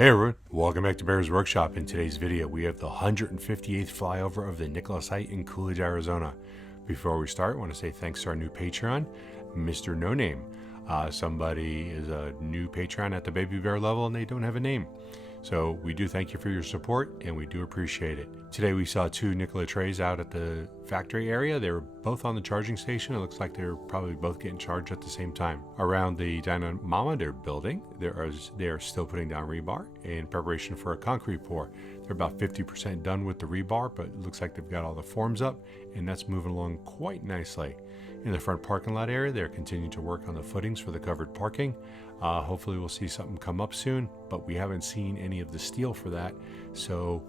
Hey everyone, welcome back to Bear's Workshop. In today's video, we have the 158th flyover of the Nikola site in Coolidge, Arizona. Before we start, I want to say thanks to our new Patreon, Mr. No Name. Somebody is a new Patreon at the Baby Bear level and they don't have a name. So we do thank you for your support and we do appreciate it. Today we saw two Nikola trays out at the factory area. They were both on the charging station. It looks like they're probably both getting charged at the same time. Around the Dynamometer building, they are still putting down rebar in preparation for a concrete pour. They're about 50% done with the rebar, but it looks like they've got all the forms up and that's moving along quite nicely. In the front parking lot area, they're continuing to work on the footings for the covered parking. Hopefully we'll see something come up soon, but we haven't seen any of the steel for that, so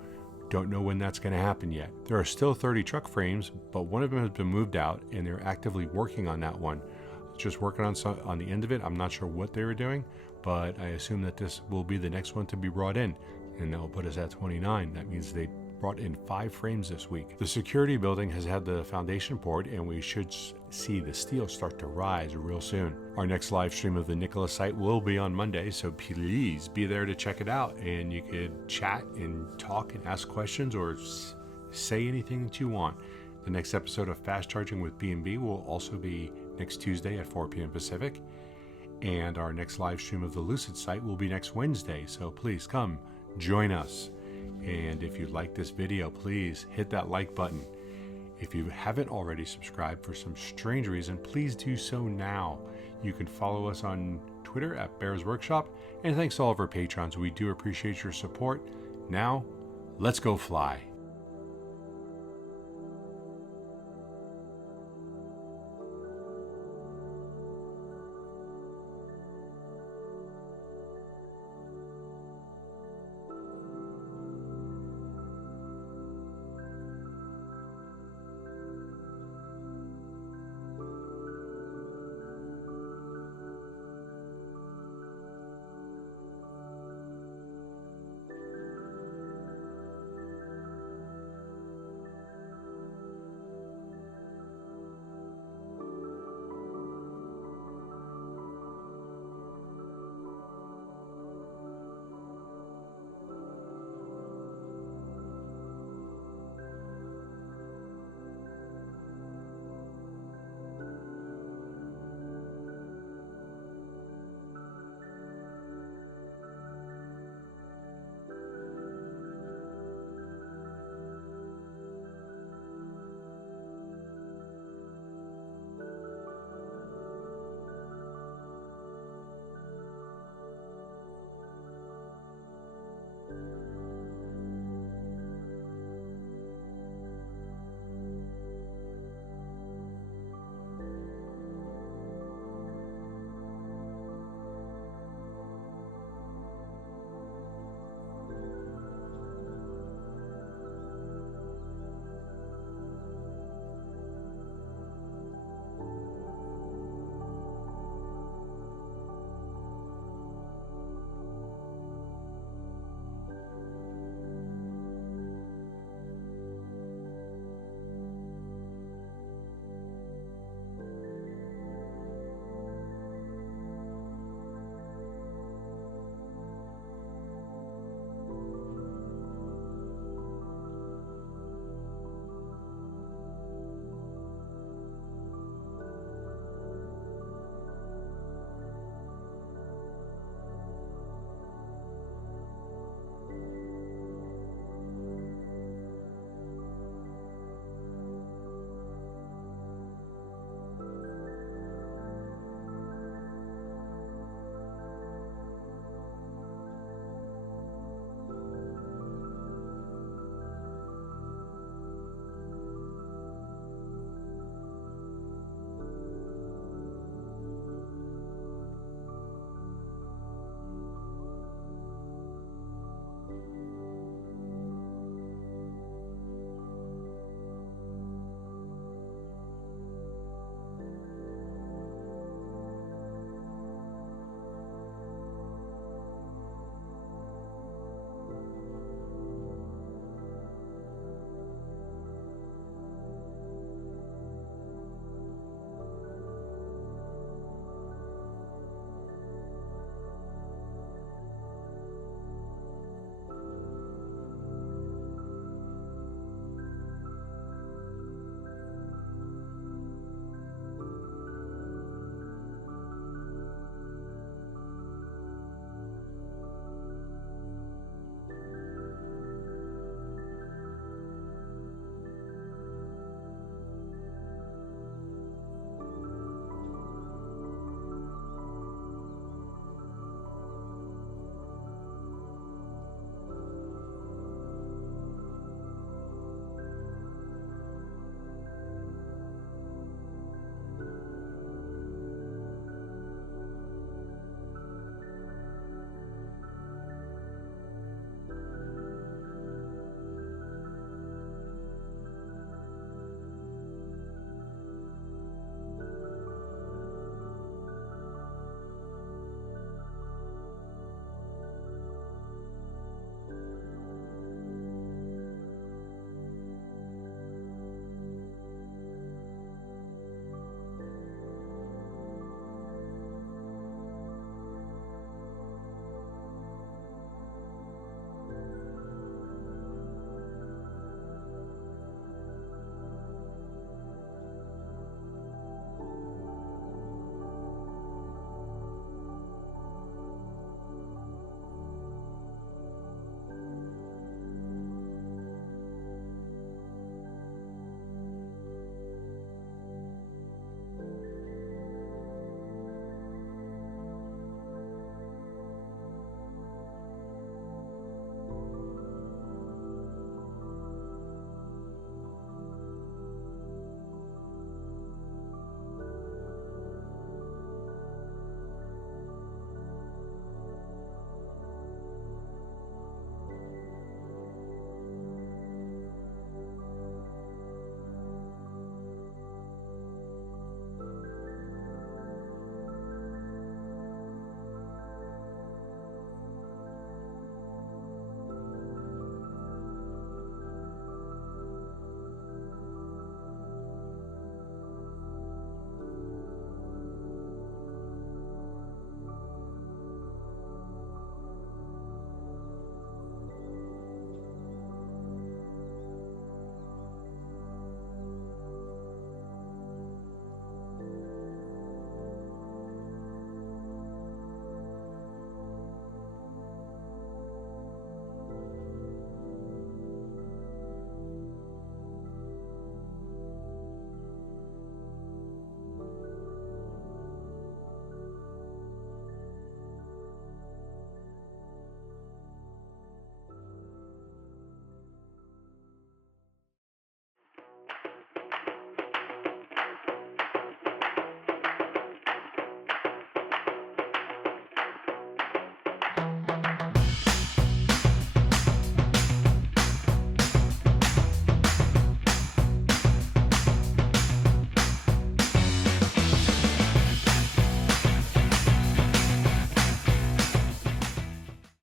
don't know when that's going to happen yet. There are still 30 truck frames, but one of them has been moved out and they're actively working on that one. Just working on the end of it. I'm not sure what they were doing, but I assume that this will be the next one to be brought in, and that will put us at 29. That means they brought in 5 frames this week. The security building has had the foundation poured and we should see the steel start to rise real soon. Our next live stream of the Nikola site will be on Monday, so please be there to check it out, and you could chat and talk and ask questions or say anything that you want. The next episode of Fast Charging with B&B will also be next Tuesday at 4 p.m. Pacific, and our next live stream of the Lucid site will be next Wednesday, so please come join us. And if you like this video, please hit that like button. If you haven't already subscribed for some strange reason, please do so now. You can follow us on Twitter at Bear's Workshop, and thanks to all of our patrons. We do appreciate your support. Now, let's go fly.